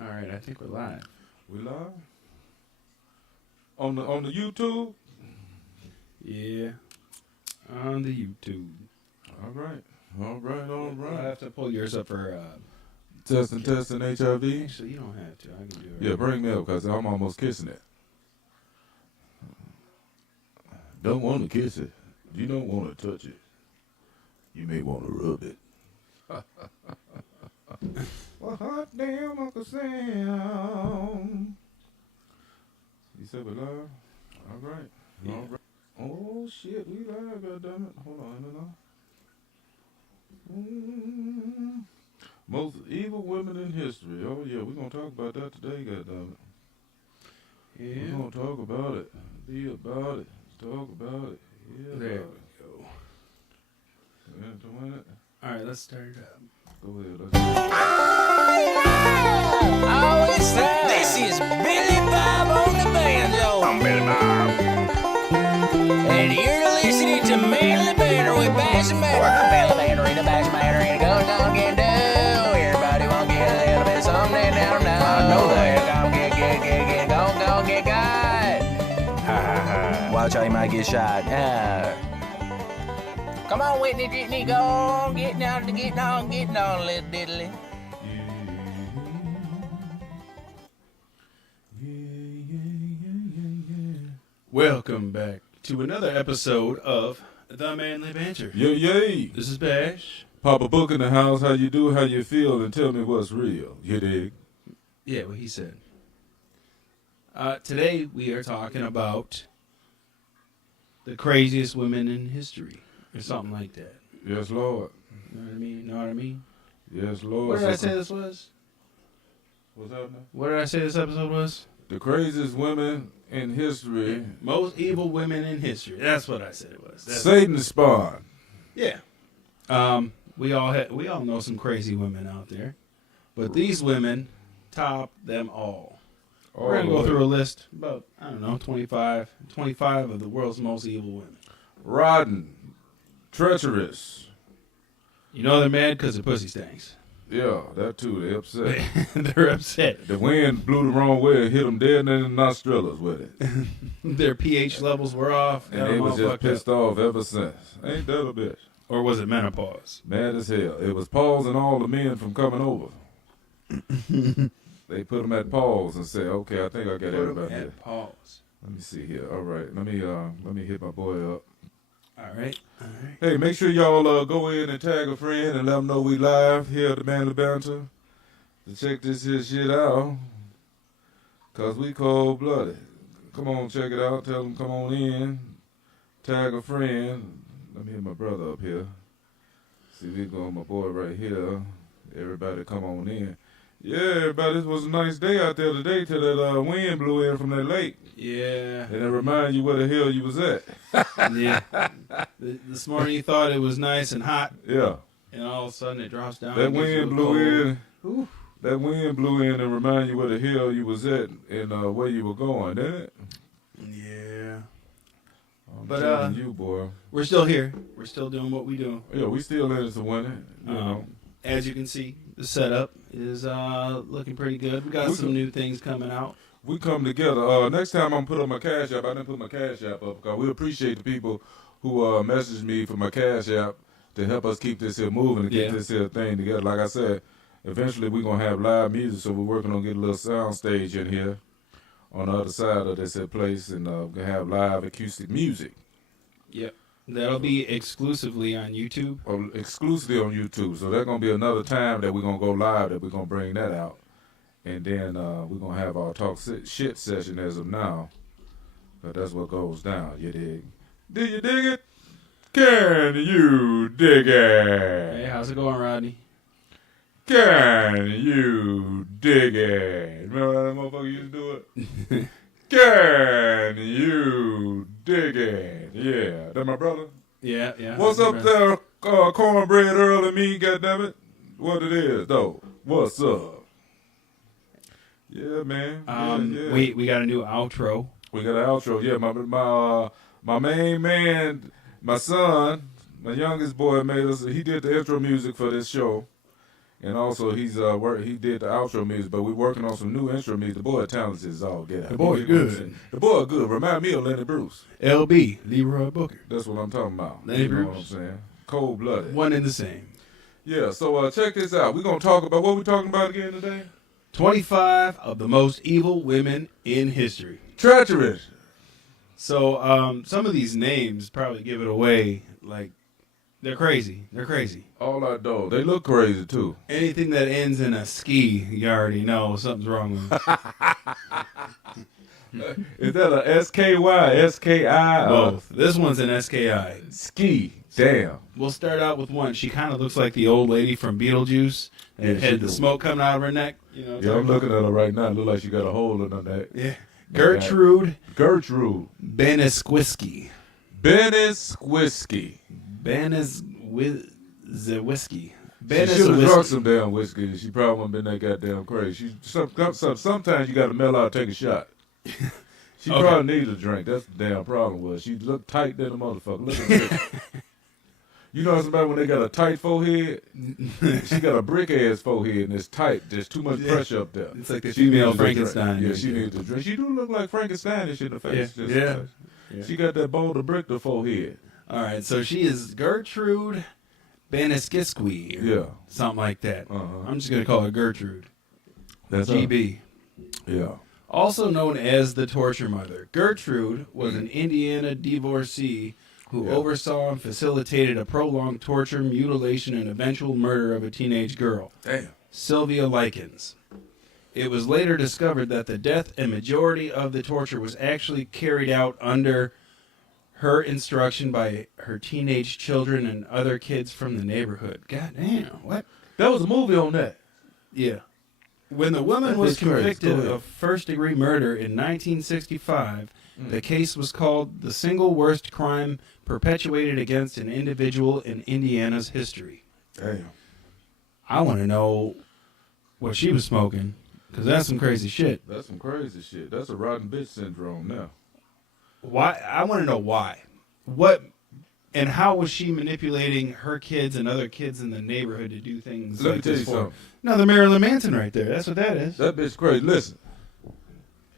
All right, I think we're live. We live on the YouTube. Yeah, on the YouTube. All right. I have to pull yours up for. Testing HIV. Actually, you don't have to. I can do it. Yeah, bring me up because I'm almost kissing it. Don't want to kiss it. You don't want to touch it. You may want to rub it. Well, hot damn, Uncle Sam. You said we live? All right. Yeah. All right. Oh, shit, we live, goddammit. Hold on. Most evil women in history. Oh, yeah, we're going to talk about that today, goddammit. Yeah. We're going to talk about it. Be about it. Talk about it. Yeah. There about we go. it. Yeah, doing it. All right, let's start it up. Go ahead. Oh, it's time. This is Billy Bob on the banjo. I'm Billy Bob. And you're listening to Manly Banner with Bass and Banner. Manly Banner in the Bass and Banner and go down, get down. Everybody want to get a little bit of something down. I know that. Go, get got. Watch how you might get shot. Come on, Whitney, go on, getting on, little diddly. Welcome back to another episode of The Manly Banter. Yay. This is Bash. Papa Book in the house. How you do? How you feel? And tell me what's real. You dig? Yeah, what he said. Today we are talking about the craziest women in history, or something like that. Yes, Lord. Know what I mean? Yes, Lord. What did I say this was? What's happening? What did I say this episode was? The craziest women in history. Most evil women in history. That's what I said it was. Satan's spawn. Yeah. We all know some crazy women out there, but these women top them all. We're going to go through a list, about, 25 of the world's most evil women. Rotten. Treacherous. You know they're mad because their pussy stinks. Yeah, that too. They upset. They're upset. The wind blew the wrong way and hit them dead in the nostrils with it. Their pH levels were off. And they was just pissed off ever since. Ain't that a bitch? Or was it menopause? Mad as hell. It was pausing all the men from coming over. They put them at pause and said, "Okay, I think I got everybody here." Pause. Let me see here. All right, let me hit my boy up. All right. Hey, make sure y'all go in and tag a friend and let them know we live here at the Manly Banter to check this here shit out. Cause we cold blooded. Come on, check it out. Tell them come on in. Tag a friend. Let me hit my brother up here. See, we go my boy right here. Everybody come on in. Yeah, everybody, this was a nice day out there today till that wind blew in from that lake. Yeah. And it reminded you where the hell you was at. Yeah. This morning you thought it was nice and hot, Yeah. and all of a sudden it drops down. That and gets wind real blew cold. in. Oof. That wind blew in and reminded you where the hell you was at and where you were going, didn't it? Yeah. I'm But, telling you, boy. We're still here. We're still doing what we do. Yeah, we still in it to win it. You know. As you can see, the setup is looking pretty good. We got some new things coming out. We come together. Next time I'm put up my Cash App. I didn't put my Cash App up because we appreciate the people who messaged me for my Cash App to help us keep this here moving and get this here thing together. Like I said, eventually we're going to have live music, so we're working on getting a little sound stage in here on the other side of this here place, and we're going to have live acoustic music. Yep. That'll be exclusively on YouTube. Exclusively on YouTube. So that's going to be another time that we're going to go live that we're going to bring that out. And then we're going to have our talk shit session as of now. But that's what goes down, you dig? Do you dig it? Can you dig it? Hey, how's it going, Rodney? Can you dig it? Remember how that motherfucker used to do it? Can you dig it? Yeah. That my brother? Yeah. What's up there, Cornbread Earl and me, goddammit? What it is, though? What's up? Yeah, man. Yeah. We got a new outro. We got an outro. Yeah, my main man, my son, my youngest boy made us. He did the intro music for this show, And also, he did the outro music, but we're working on some new intro music. The boy talented is all get out. The boy good. The boy good. Remind me of Lenny Bruce. LB, Leroy Booker. That's what I'm talking about. Lenny You know Bruce. what I'm saying? Cold-blooded. One and the same. Yeah, so check this out. We're going to talk about, what we talking about again today? 25 of the most evil women in history. Treacherous. So some of these names probably give it away. Like, they're crazy. They're crazy. All our dogs. They look crazy, too. Anything that ends in a ski, you already know something's wrong with it. Is that a S-K-Y, S-K-I? Both. This one's an SKI. Ski. Damn. We'll start out with one. She kind of looks like the old lady from Beetlejuice. And Yeah, had she the do. smoke coming out of her neck. You know. Yeah, I'm looking at her right now. It look like she got a hole in her neck. Yeah. Gertrude Gertrude. Benesquiski. Benesquiski. Benesquiski. She should have drunk some damn whiskey. She probably wouldn't been that goddamn crazy. Sometimes you got to melt out and take a shot. She Okay. probably needed a drink. That's the damn problem was. She looked tight than a motherfucker. Look at this. You know somebody when they got a tight forehead? She got a brick-ass forehead and it's tight. There's too much pressure up there. It's like the She female needs a drink. Frankenstein. Yeah, she needs a drink. She do look like Frankensteinish in the face. Yeah, Just- yeah. She got that boulder brick to forehead. All right, so she is Gertrude Benesquiski. Or Yeah. something like that. Uh-huh. I'm just going to call her Gertrude. That's her. GB. Yeah. Also known as the torture mother, Gertrude was an Indiana divorcee who Yeah. oversaw and facilitated a prolonged torture, mutilation, and eventual murder of a teenage girl, Damn. Sylvia Likens. It was later discovered that the death and majority of the torture was actually carried out under her instruction by her teenage children and other kids from the neighborhood. God damn, what? That was a movie on that. Yeah. When the woman That was bitch crazy. convicted Go ahead. of first-degree murder in 1965, the case was called the single worst crime perpetuated against an individual in Indiana's history. Damn. I want to know what she was smoking, because that's some crazy shit. That's some crazy shit. That's a rotten bitch syndrome now. Why? I want to know why. What and how was she manipulating her kids and other kids in the neighborhood to do things Let like me tell this you for? something. No, the Marilyn Manson right there. That's what that is. That bitch crazy. Listen.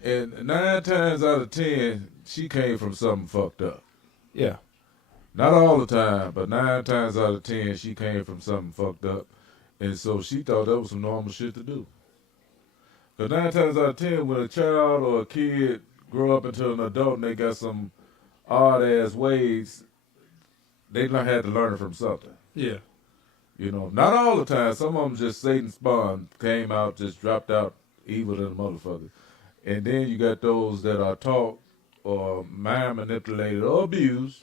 And 9 times out of 10, she came from something fucked up. Yeah. Not all the time, but 9 times out of 10, she came from something fucked up. And so she thought that was some normal shit to do. Because 9 times out of 10, when a child or a kid grow up into an adult and they got some odd-ass ways, they had to learn it from something. Yeah. You know, not all the time. Some of them just Satan spawned, came out, just dropped out evil than a motherfucker. And then you got those that are taught or mind manipulated or abused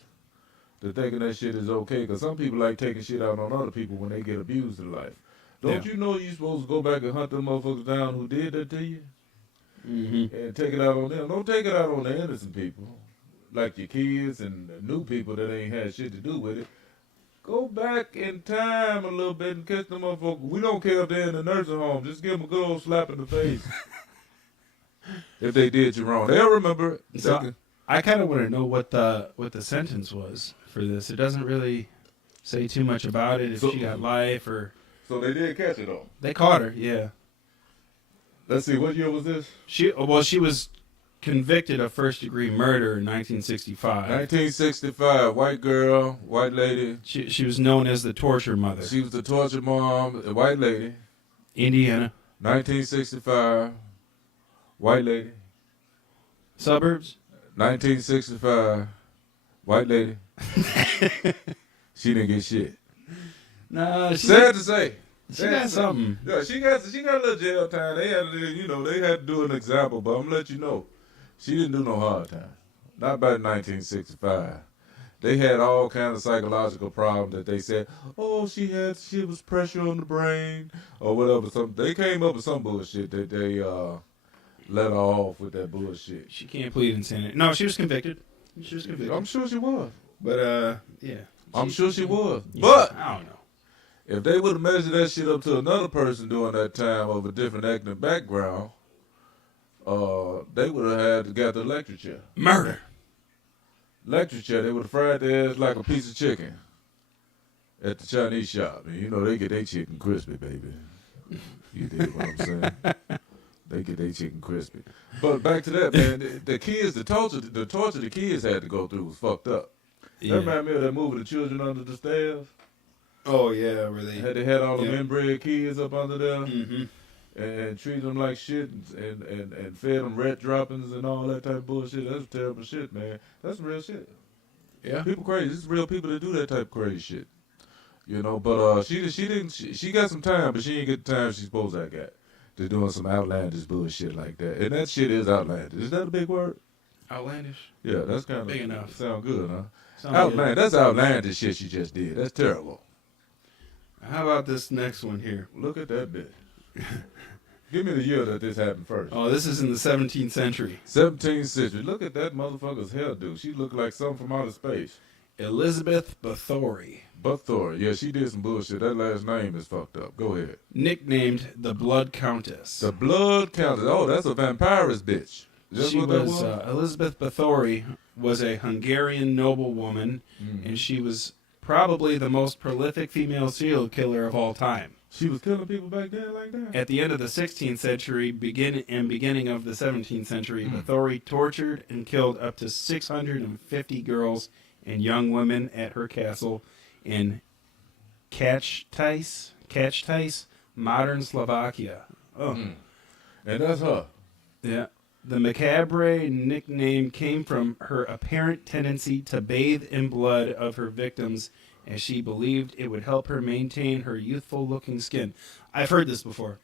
to thinking that shit is okay. Because some people like taking shit out on other people when they get abused in life. Don't Yeah. you know you're supposed to go back and hunt them motherfuckers down who did that to you? Mm-hmm. And take it out on them. Don't take it out on the innocent people. Like your kids and the new people that ain't had shit to do with it. Go back in time a little bit and catch them motherfuckers. We don't care if they're in the nursing home. Just give them a good old slap in the face. If they did you wrong. They'll remember it. So I kind of want to know what the sentence was for this. It doesn't really say too much about it. If So- she got life or So they did catch it though. they caught her. Yeah. Let's see, what year was this? She was convicted of first-degree murder in 1965. 1965. White girl, white lady. She was known as the torture mother. She was the torture mom, a white lady. Indiana 1965. White lady. suburbs. 1965. White lady. She didn't get shit. Nah, she Sad to say. she got something. Yeah, she got a little jail time. They had to, they had to do an example, but I'm gonna let you know, she didn't do no hard time. Not by 1965. They had all kinds of psychological problems that they said, oh, she was pressure on the brain or whatever. They came up with some bullshit that they let her off with that bullshit. She can't plead insanity. No, she was convicted. She was convicted. I'm sure she was. But yeah. I'm sure she was. Yeah, But I don't know. if they would have measured that shit up to another person during that time of a different ethnic background, they would have had to got the electric chair. Murder. Electric chair, they would have fried their ass like a piece of chicken. at the Chinese shop. And you know they get their chicken crispy, baby. You dig what I'm saying? They get their chicken crispy. But back to that, man. The kids, the torture the kids had to go through was fucked up. Yeah. That reminded me of that movie, The Children Under the Stairs. Oh yeah, where They had all the Yep. inbred kids up under there Mm-hmm. and treated them like shit and fed them rat droppings and all that type of bullshit. That's terrible shit, man. That's some real shit. Yeah. People crazy. It's real people that do that type of crazy shit. You know, but she got some time, but she ain't get the time she's supposed to have got. They're doing some outlandish bullshit like that. And that shit is outlandish. Is that a big word? Outlandish. Yeah, that's kind of Big enough. Sound good, huh? Sounds Outlandish. That's outlandish shit she just did. That's terrible. good. How about this next one here? Look at that bitch. Give me the year that this happened first. Oh, this is in the 17th century. 17th century. Look at that motherfucker's hairdo. She looked like something from outer space. Elizabeth Bathory, Bathory. Yeah, she did some bullshit. That last name is fucked up. Go ahead. nicknamed the Blood Countess. The Blood Countess. Oh, that's a vampirist bitch. Is that She what that was Elizabeth Bathory was a Hungarian noblewoman, and she was probably the most prolific female serial killer of all time. She was killing people back then like that? At the end of the 16th century, beginning of the 17th century, Bathory tortured and killed up to 650 girls and young women at her castle in Kachtais, modern Slovakia. Oh, And that's her. yeah. The macabre nickname came from her apparent tendency to bathe in blood of her victims, as she believed it would help her maintain her youthful-looking skin. I've heard this before.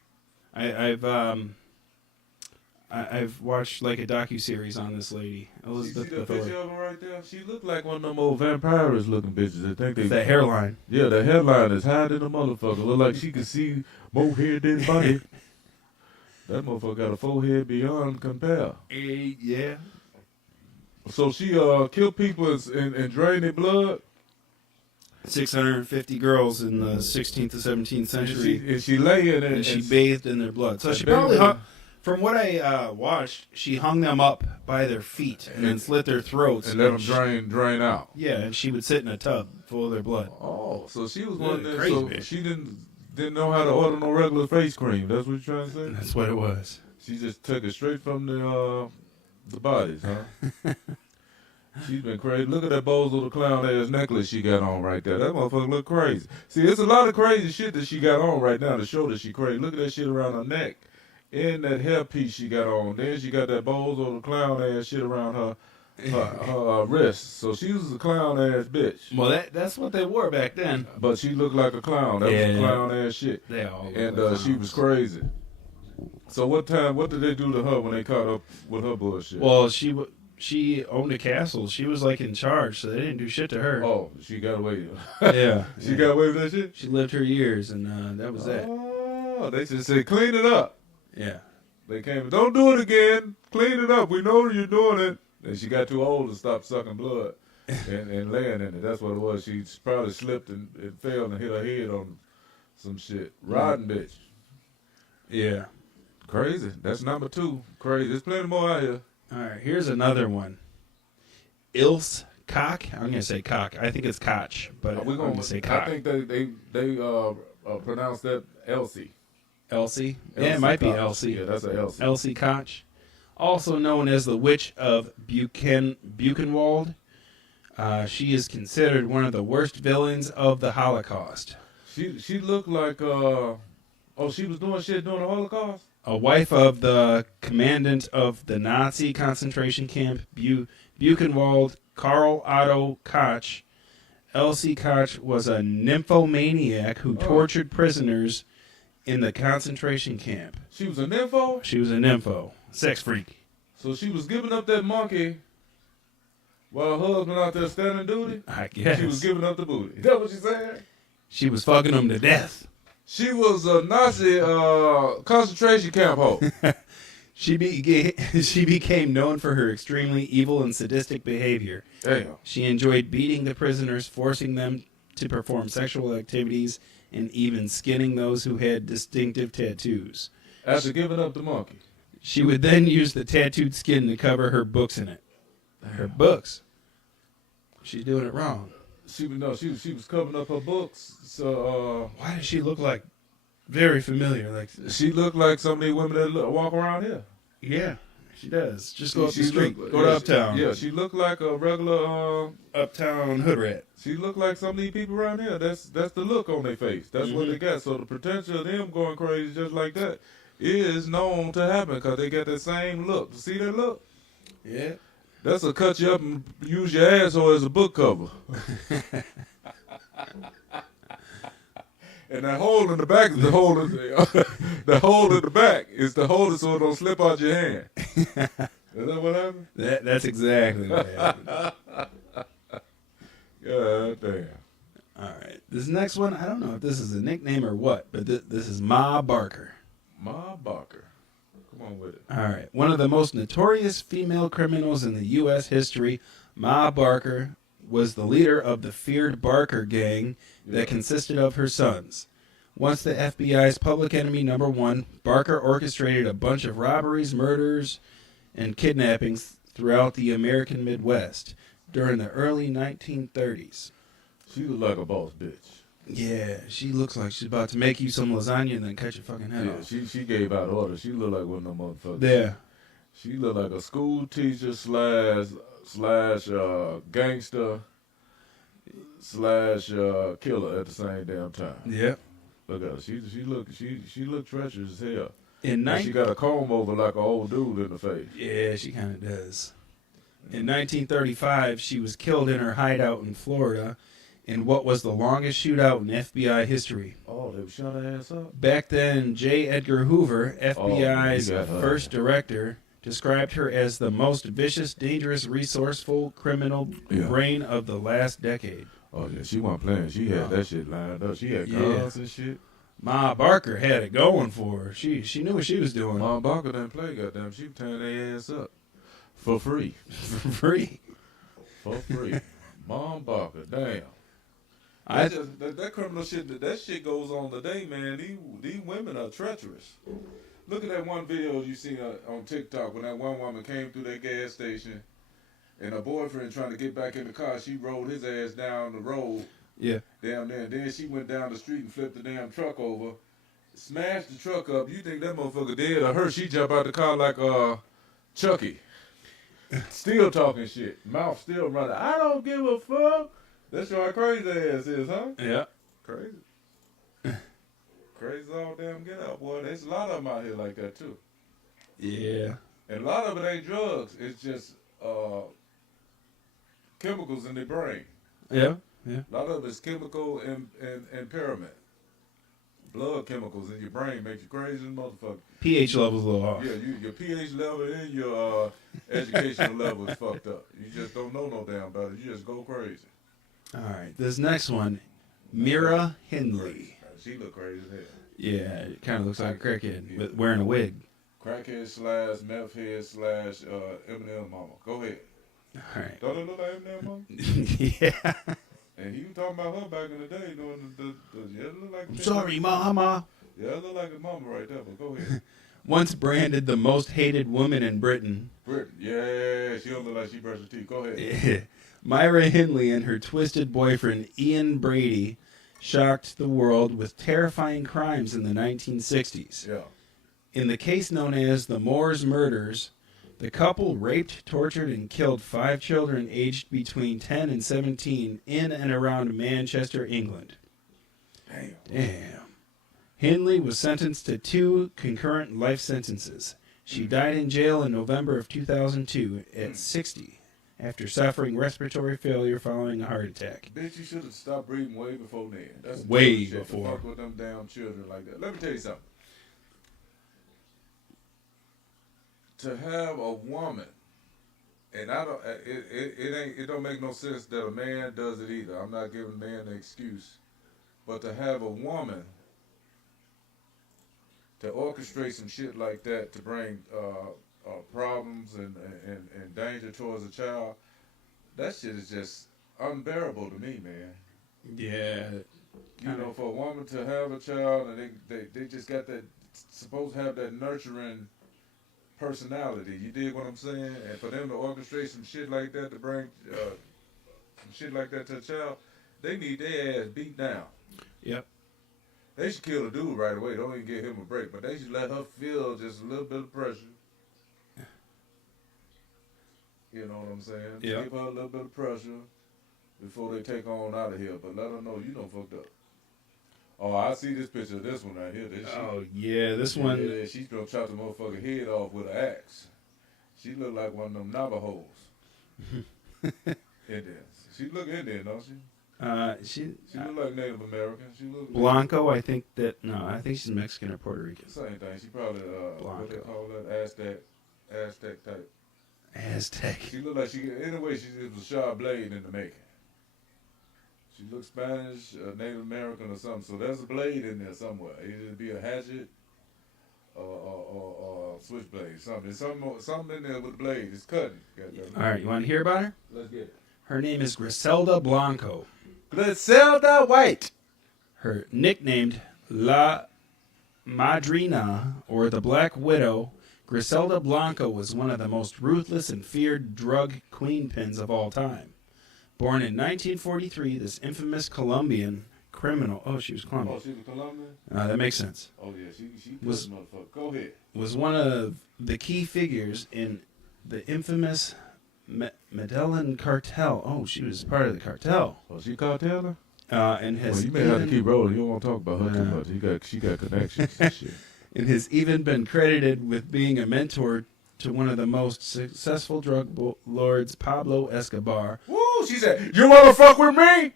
I've watched like a docu-series on this lady, See Elizabeth that picture Bathory. of her right there? She looked like one of them old vampires looking bitches. I think they. The hairline. Yeah, the headline is hiding the motherfucker. Look like she could see more head than body. That motherfucker got a forehead beyond compare. Yeah. So she killed people and drained their blood. 650 girls in the 16th to 17th century, And she lay in it. and she bathed in their blood. So and she bathed probably in hung, from what I watched, she hung them up by their feet and then slit their throats. and let them drain out. Yeah, and she would sit in a tub full of their blood. Oh, so she was Yeah, one that crazy so bitch. she didn't know how to order no regular face cream. That's what you're trying to say? That's what it was. She just took it straight from the bodies, huh? She's been crazy. Look at that Bozo the Clown ass necklace she got on right there. That motherfucker look crazy. See, it's a lot of crazy shit that she got on right now to show that she crazy. Look at that shit around her neck. And that hairpiece she got on. Then she got that Bozo the Clown ass shit around her wrist. So she was a clown ass bitch. Well, that's what they wore back then. But she looked like a clown. That was Yeah. clown ass shit. They all. And she was crazy. So what did they do to her when they caught up with her bullshit? Well, she owned a castle. She was like in charge, so they didn't do shit to her. Oh, she got away. Yeah, She got away with that shit? She lived her years, and that was that. Oh, they just said, clean it up. Yeah. They came, don't do it again. Clean it up. We know you're doing it. And she got too old to stop sucking blood and laying in it. That's what it was. She probably slipped and fell and hit her head on some shit. Rotten bitch. Yeah. Crazy. That's number 2. Crazy. There's plenty more out here. All right, here's another one. Ilse Koch. I'm gonna say Koch. I think it's Koch, but I'm gonna say Koch. I think they pronounce that Elsie. Elsie. Yeah, it might be Koch. Elsie. Yeah, that's a Elsie. Elsie Koch, also known as the Witch of Buchenwald. She is considered one of the worst villains of the Holocaust. She looked like she was doing shit during the Holocaust. A wife of the commandant of the Nazi concentration camp Buchenwald, Karl Otto Koch. Elsie Koch was a nymphomaniac who tortured prisoners in the concentration camp. She was a nympho? She was a nympho. Sex freak. So she was giving up that monkey while her husband out there standing duty? I guess. She was giving up the booty. Is that what she said? She was fucking him to death. She was a Nazi concentration camp hoe. She became known for her extremely evil and sadistic behavior. Damn. She enjoyed beating the prisoners, forcing them to perform sexual activities, and even skinning those who had distinctive tattoos. After giving up the monkey. She would then use the tattooed skin to cover her books in it. Her books. She's doing it wrong. She was covering up her books. So Why does she look like very familiar? Like, she looked like some of these women that walk around here. yeah, she does. Just go up She the street. looked- Go to yeah, Uptown. She looked like a regular. Uptown hood rat. She looked like some of these people around here. That's the look on their face. That's what they got. So the potential of them going crazy just like that is known to happen because they got that same look. See that look? Yeah. That's a cut you up and use your asshole as a book cover. And that hole in the back is the hole in the hole in the back is to hold it so it don't slip out your hand. Is that what happened? That's exactly what happened. God damn. All right. This next one, I don't know if this is a nickname or what, but this is Ma Barker. Ma Barker. Come on with it. All right. One of the most notorious female criminals in the U.S. history, Ma Barker was the leader of the feared Barker gang that consisted of her sons. Once the FBI's public enemy number one, Barker orchestrated a bunch of robberies, murders, and kidnappings throughout the American Midwest during the early 1930s. She look like a boss bitch. Yeah, she looks like she's about to make you some lasagna and then cut your fucking head Yeah, off. she gave out orders. She look like one of them motherfuckers. Yeah. She look like a school teacher slash gangster slash killer at the same damn time. Yeah. Look at her. She look treacherous as hell. In And she got a comb over like an old dude in the face. Yeah, she kind of does. In 1935, she was killed in her hideout in Florida in what was the longest shootout in FBI history. Oh, they shot her ass up? Back then, J. Edgar Hoover, FBI's you got her. first director, described her as the most vicious, dangerous, resourceful criminal brain of the last decade. Oh, yeah, she wasn't playing. She had that shit lined up. She had guns and shit. Ma Barker had it going for her. She knew what she was doing. Mom Barker didn't play, goddamn. She was tearing their ass up. For free. For free. For free. Mom Barker, damn. That criminal shit, that shit goes on today, man. These women are treacherous. Look at that one video you seen on TikTok when that one woman came through that gas station and her boyfriend trying to get back in the car. She rolled his ass down the road Yeah. down there. And then she went down the street and flipped the damn truck over, smashed the truck up. You think that motherfucker dead or her? She jump out the car like Chucky. Still talking shit. Mouth still running. I don't give a fuck. That's how crazy ass is, huh? Yeah. Crazy. Crazy all damn get out, boy. There's a lot of them out here like that, too. Yeah. And a lot of it ain't drugs. It's just chemicals in their brain. Yeah. Yeah. A lot of it is chemical impairment. Blood chemicals in your brain make you crazy as a motherfucker. pH level's a little off. Yeah, your pH level and your educational level is fucked up. You just don't know no damn better. You just go crazy. All right. This next one, Mira Hindley. She look crazy as hell. Yeah, it kind of looks like a crackhead with wearing a wig. Crackhead slash meth head slash Eminem mama. Go ahead. All right. Don't it look like Eminem mama? Yeah. And he was talking about her back in the day doing yeah, it look like I'm sorry, Mama. Yeah, it look like a mama right there, but go ahead. Once branded the most hated woman in Britain. Britain. Yeah, she don't look like she brushed her teeth. Go ahead. Yeah. Myra Hindley and her twisted boyfriend, Ian Brady, shocked the world with terrifying crimes in the 1960s. Yeah. In the case known as the Moors Murders, the couple raped, tortured, and killed 5 children aged between 10 and 17 in and around Manchester, England. Damn. Hindley was sentenced to 2 concurrent life sentences. She died in jail in November of 2002 at 60 after suffering respiratory failure following a heart attack. Bitch, you should have stopped breathing way before then. That's Way shit before. To fuck with them damn children like that. Let me tell you something. To have a woman, and I don't, it don't make no sense that a man does it either. I'm not giving a man an excuse, but to have a woman to orchestrate some shit like that to bring problems and danger towards a child, that shit is just unbearable to me, man. Yeah. You know, for a woman to have a child and they just got that, supposed to have that nurturing personality. You dig what I'm saying? And for them to orchestrate some shit like that to bring some shit like that to a child, they need their ass beat down. Yep. They should kill the dude right away. Don't even give him a break. But they should let her feel just a little bit of pressure. You know what I'm saying? Yeah. Give her a little bit of pressure before they take on out of here. But let her know you done fucked up. Oh, I see this picture of this one right here. Oh, yeah, this one. Yeah, she's gonna chop the motherfucking head off with an axe. She look like one of them Navajos. Indians. She look Indian, don't she? She look like Native American. She look Blanco, I think she's Mexican or Puerto Rican. Same thing. She probably what they call that Aztec type. Aztec. She look like anyway. She was a sharp blade in the making. She looks Spanish, Native American or something. So there's a blade in there somewhere. Either be a hatchet or switchblade. Something in there with the blade. It's cutting. All right, you want to hear about her? Let's get it. Her name is Griselda Blanco. Griselda White. Her nicknamed La Madrina, or the Black Widow, Griselda Blanco was one of the most ruthless and feared drug queenpins of all time. Born in 1943, this infamous Colombian criminal. Oh, she was Colombian. Oh, she was Colombian? That makes sense. Oh, yeah, she Was- motherfucker. Go ahead. Was one of the key figures in the infamous Medellin cartel. Oh, she was part of the cartel. Oh, she carteller? And has Well, you may have to even- keep rolling. You don't want to talk about her too much. She got connections and shit. and has even been credited with being a mentor to one of the most successful drug lords, Pablo Escobar. Woo! She said, "You wanna fuck with me?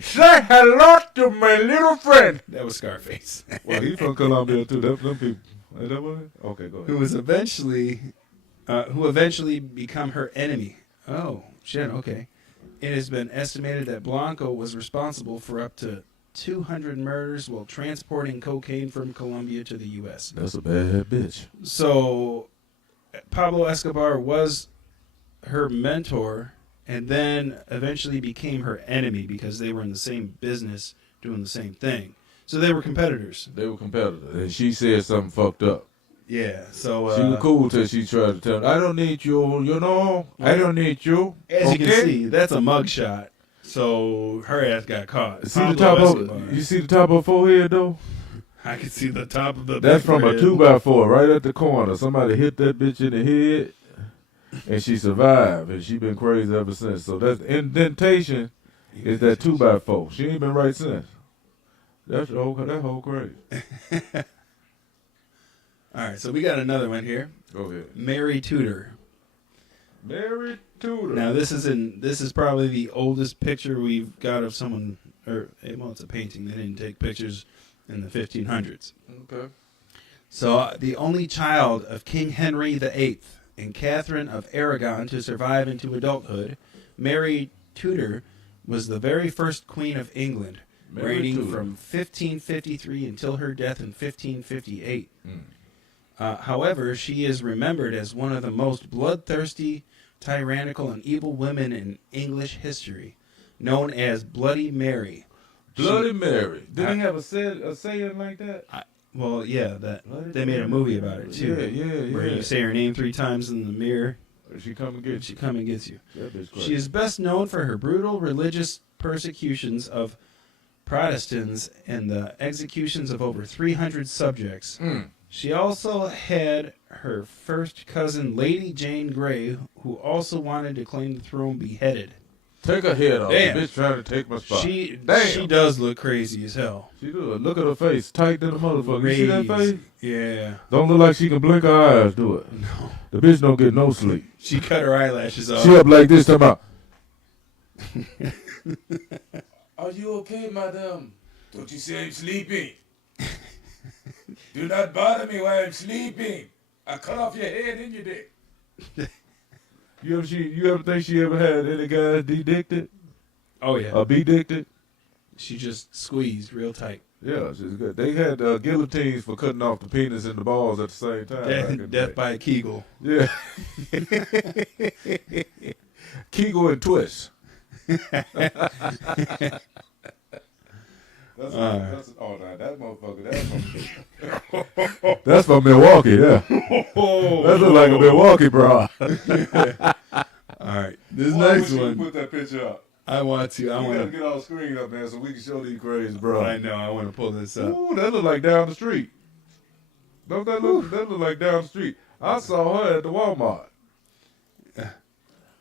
Say hello to my little friend." That was Scarface. Well, he's from Colombia too. Them people. Is that what? Okay, go who eventually become her enemy. Oh, shit, okay. It has been estimated that Blanco was responsible for up to 200 murders while transporting cocaine from Colombia to the U.S. That's a bad bitch. So Pablo Escobar was her mentor and then eventually became her enemy because they were in the same business doing the same thing. So they were competitors. They were competitors, and she said something fucked up. Yeah, so... she was cool till she tried to tell me, "I don't need you, you know? I don't need you." As you can see, that's a mugshot. So her ass got caught. See the Pablo top Escobar. of you see the top of her forehead though? I can see the top of the... That's from a forehead. 2x4 right at the corner. Somebody hit that bitch in the head, and she survived, and she been crazy ever since. So that's indentation is that 2x4. She ain't been right since. That whole crazy. All right, so we got another one here. Go ahead. Mary Tudor. Mary Tudor. Now this is probably the oldest picture we've got of someone, well, it's a painting. They didn't take pictures in the 1500s. Okay. So the only child of King Henry VIII and Catherine of Aragon to survive into adulthood, Mary Tudor was the very first queen of England, Mary reigning Tudor. from 1553 until her death in 1558. Mm. However, she is remembered as one of the most bloodthirsty, tyrannical, and evil women in English history, known as Bloody Mary. Bloody Mary. Did he have a saying like that? Well, yeah, Bloody they made a movie about it too. Yeah. Where you say her name 3 times in the mirror, She come and get she you. come and gets you. That bitch crazy. She is best known for her brutal religious persecutions of Protestants and the executions of over 300 subjects. Mm. She also had her first cousin, Lady Jane Grey, who also wanted to claim the throne, beheaded. Take her head off. Damn. The bitch trying to take my spot. She Damn. does look crazy as hell. She do it. Look at her face. Tight than a motherfucker. You see that Crazy. face? Yeah. Don't look like she can blink her eyes, do it. No. The bitch don't get no sleep. She cut her eyelashes off. She up like this, talking about. Are you okay, madam? Don't you say I'm sleeping? Do not bother me while I'm sleeping. I cut off your head and your dick. You ever think she ever had any guys de-dicked? Oh, yeah. Or be-dicked? She just squeezed real tight. Yeah, she's good. They had guillotines for cutting off the penis and the balls at the same time. back in the Death day. by a Kegel. Yeah. Kegel and twist. That's that motherfucker. That's from Milwaukee, yeah. That look like a Milwaukee bra. All right. This Why next would you one. put that picture up? I want to. I You want gotta to. get our screen up, man, so we can show these crazy, bro. I know. I want to pull this up. Ooh, that look like down the street. Don't that look? That look like down the street. I saw her at the Walmart.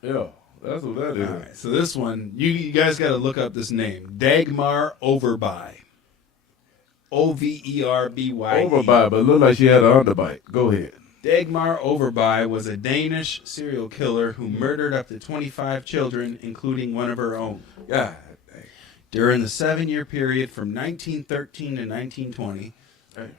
Yeah, that's what that is. All right. So this one, you guys got to look up this name, Dagmar Overby. Overby. Overbite, but it looked like she had an underbite. Go ahead. Dagmar Overby was a Danish serial killer who murdered up to 25 children, including one of her own. God dang. During the 7-year period from 1913 to 1920, Hey.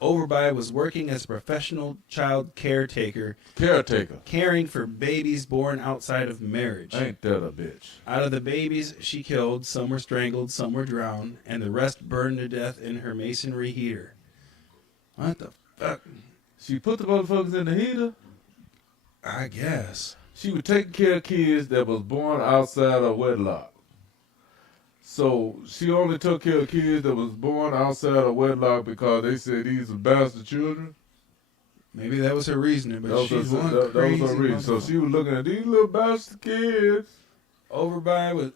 Overby was working as a professional child caretaker, Caretaker. caring for babies born outside of marriage. Ain't that a bitch? Out of the babies she killed, some were strangled, some were drowned, and the rest burned to death in her masonry heater. What the fuck? She put the motherfuckers in the heater. I guess. She was taking care of kids that was born outside of wedlock. So she only took care of kids that was born outside of wedlock because they said these were bastard children. Maybe that was her reasoning, but That was, she's her, one that crazy was her reason. So she was looking at these little bastard kids. Overby was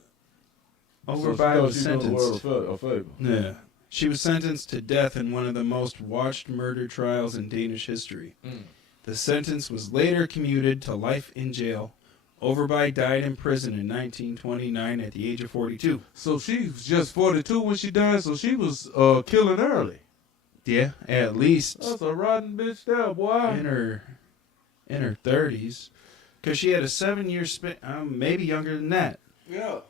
So she thought was she was doing the sentenced. world a favor. Yeah. She was sentenced to death in one of the most watched murder trials in Danish history. The sentence was later commuted to life in jail. Overby died in prison in 1929 at the age of 42. So she was just 42 when she died, so she was killing early. Yeah, at least That's a rotten bitch there, boy. in her 30s, because she had a 7-year span, maybe younger than that. Yeah.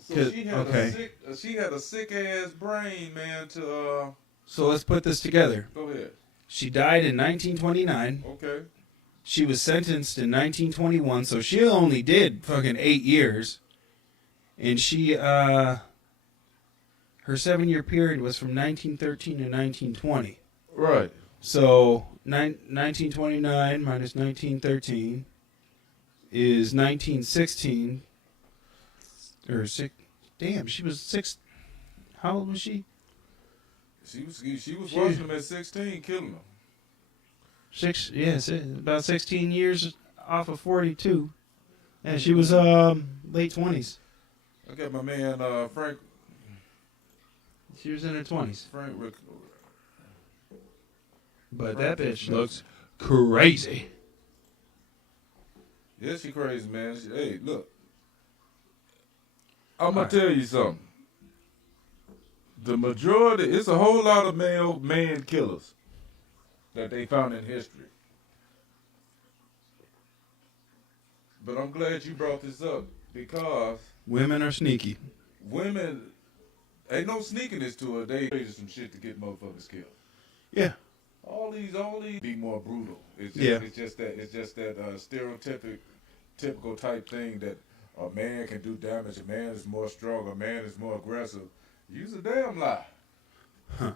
So 'Cause- she had okay. she had a sick ass brain, man. To So let's put this together. go ahead. She died in 1929. Okay. She was sentenced in 1921, so she only did fucking 8 years. And she, her 7-year period was from 1913 to 1920. Right. So 1929 minus 1913 is 1916. Or six. Damn, she was 6. How old was she? She was watching them at 16, killing them. 6. Yes, about 16 years off of 42. And she was late 20s. I got my man Frank She was in her 20s. Rick. But that bitch looks crazy. Yeah, she crazy, man. Hey, look. I'm gonna tell you something. The majority, it's a whole lot of man killers that they found in history. But I'm glad you brought this up because Women are sneaky. women, ain't no sneakiness to it. They do some shit to get motherfuckers killed. Yeah. All these be more brutal. It's just that typical type thing that a man can do damage. A man is more strong. A man is more aggressive. Use a damn lie. Huh.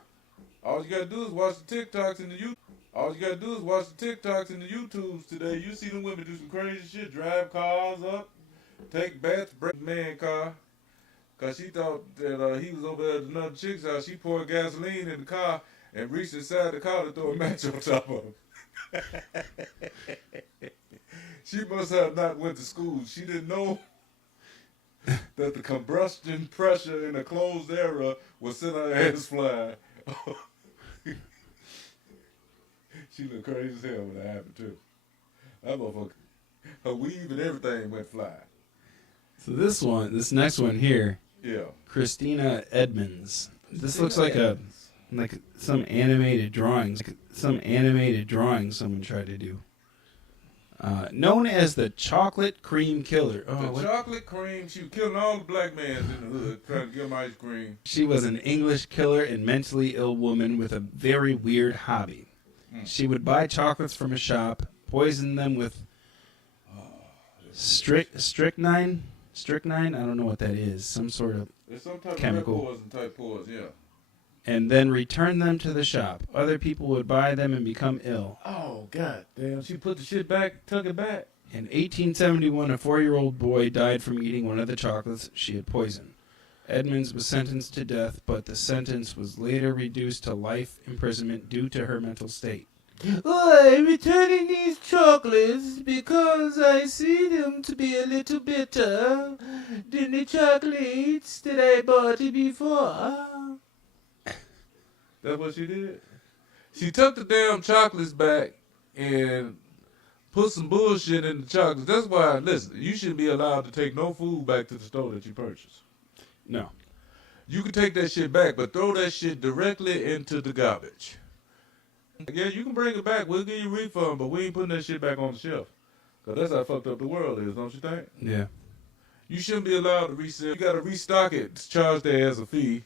All you gotta do is watch the TikToks and the YouTube. All you gotta do is watch the TikToks and the YouTubes today. You see them women do some crazy shit. Drive cars up, take bets, break man car. Cause she thought that he was over there at another chick's house. She poured gasoline in the car and reached inside the car to throw a match on top of him. She must have not went to school. She didn't know that the combustion pressure in a closed area would send her ass flying. She looked crazy as hell when that happened too. That motherfucker, her weave and everything went flying. So this next one here, Yeah. Christina Edmonds. This looks like some animated drawings. Some animated drawing someone tried to do. Known as the Chocolate Cream Killer. The chocolate cream, she was killing all the black mans in the hood, trying to give them ice cream. She was an English killer and mentally ill woman with a very weird hobby. She would buy chocolates from a shop, poison them with strychnine. Strychnine? I don't know what that is. Some sort of There's some type chemical. of red poison type poison, yeah. And then return them to the shop. Other people would buy them and become ill. Oh, god damn. She put the shit back, took it back. In 1871, a 4-year-old boy died from eating one of the chocolates she had poisoned. Edmonds was sentenced to death, but the sentence was later reduced to life imprisonment due to her mental state. Oh, I'm returning these chocolates because I see them to be a little better than the chocolates that I bought before. That's what she did. She took the damn chocolates back and put some bullshit in the chocolates. That's why, listen, you shouldn't be allowed to take no food back to the store that you purchased. No. You can take that shit back, but throw that shit directly into the garbage. Yeah, you can bring it back. We'll give you a refund, but we ain't putting that shit back on the shelf. Because that's how fucked up the world is, don't you think? Yeah. You shouldn't be allowed to resell. You got to restock it, charge there as a fee.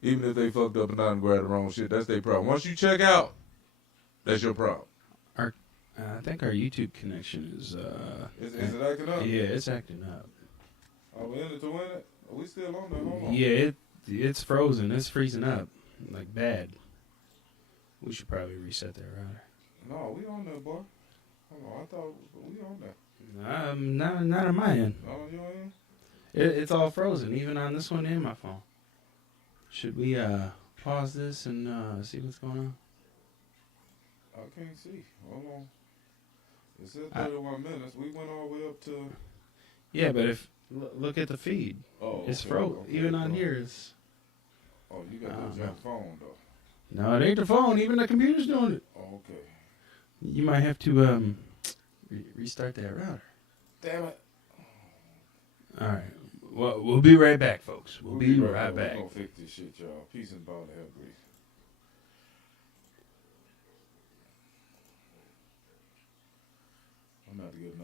Even if they fucked up and not grabbed the wrong shit, that's their problem. Once you check out, that's your problem. I think our YouTube connection is. Is it acting up? Yeah, it's acting up. Are we in it to win it? Are we still on there? Hold on. Yeah, it's frozen. It's freezing up, like bad. We should probably reset that router. No, we on there, boy. Hold on, I thought we on there. Not on my end. Oh, you on here? It's all frozen, even on this one and my phone. Should we pause this and see what's going on? I can't see. Hold on. It said 31 minutes. We went all the way up to. Yeah, but if look at the feed, Oh, it's okay, frozen. okay, even on okay. here, it's. Oh, you got the junk phone though. No, it ain't the phone. Even the computer's doing it. Oh, okay. You might have to restart that router. Damn it. All right. Well, we'll be right back, folks. We'll be right back. We're gonna fix this shit, y'all. Peace and power to hell, grease. I'm about to get another.